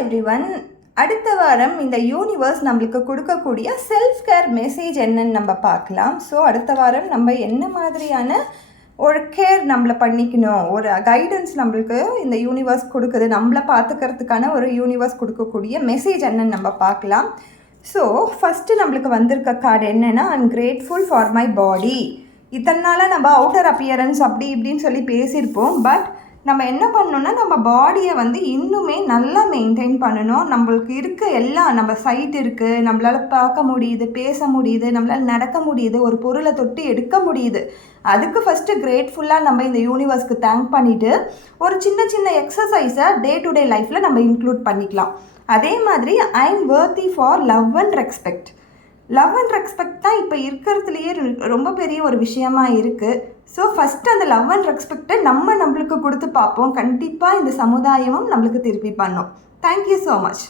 Everyone. அடுத்த வாரம் இந்த யூனிவர்ஸ் நம்மளுக்கு கொடுக்கக்கூடிய செல்ஃப் கேர் மெசேஜ் என்னன்னு நம்ம பார்க்கலாம். ஸோ அடுத்த வாரம் நம்ம என்ன மாதிரியான ஒரு கேர் நம்மளை பண்ணிக்கணும், ஒரு கைடன்ஸ் நம்மளுக்கு இந்த யூனிவர்ஸ் கொடுக்குது, நம்மளை பார்த்துக்கிறதுக்கான ஒரு யூனிவர்ஸ் கொடுக்கக்கூடிய மெசேஜ் என்னன்னு நம்ம பார்க்கலாம். ஸோ ஃபஸ்ட்டு நம்மளுக்கு வந்திருக்க கார்டு என்னென்னா, I'm grateful for my body. இத்தனை நாளாக நம்ம அவுட்டர் அப்பியரன்ஸ் அப்படி இப்படின்னு சொல்லி பேசியிருப்போம். பட் நம்ம என்ன பண்ணணும்னா, நம்ம பாடியை இன்னுமே நல்லா மெயின்டைன் பண்ணணும். நம்மளுக்கு இருக்க எல்லாம், நம்ம சைட் இருக்குது, நம்மளால் பார்க்க முடியுது, பேச முடியுது, நம்மளால் நடக்க முடியுது, ஒரு பொருளை தொட்டு எடுக்க முடியுது. அதுக்கு ஃபஸ்ட்டு கிரேட்ஃபுல்லாக நம்ம இந்த யூனிவர்ஸ்க்கு தேங்க் பண்ணிவிட்டு ஒரு சின்ன சின்ன எக்ஸசைஸை டே டு டே லைஃப்பில் நம்ம இன்க்ளூட் பண்ணிக்கலாம். அதே மாதிரி I am வர்த்தி for love and respect. Love and respect தான் இப்போ இருக்கிறதுலையே ரொம்ப பெரிய ஒரு விஷயமா இருக்குது. ஸோ ஃபஸ்ட்டு அந்த லவ் அண்ட் ரெஸ்பெக்டை நம்மளுக்கு கொடுத்து பார்ப்போம். கண்டிப்பாக இந்த சமுதாயமும் நம்மளுக்கு திருப்பி பண்ணோம். Thank you so much.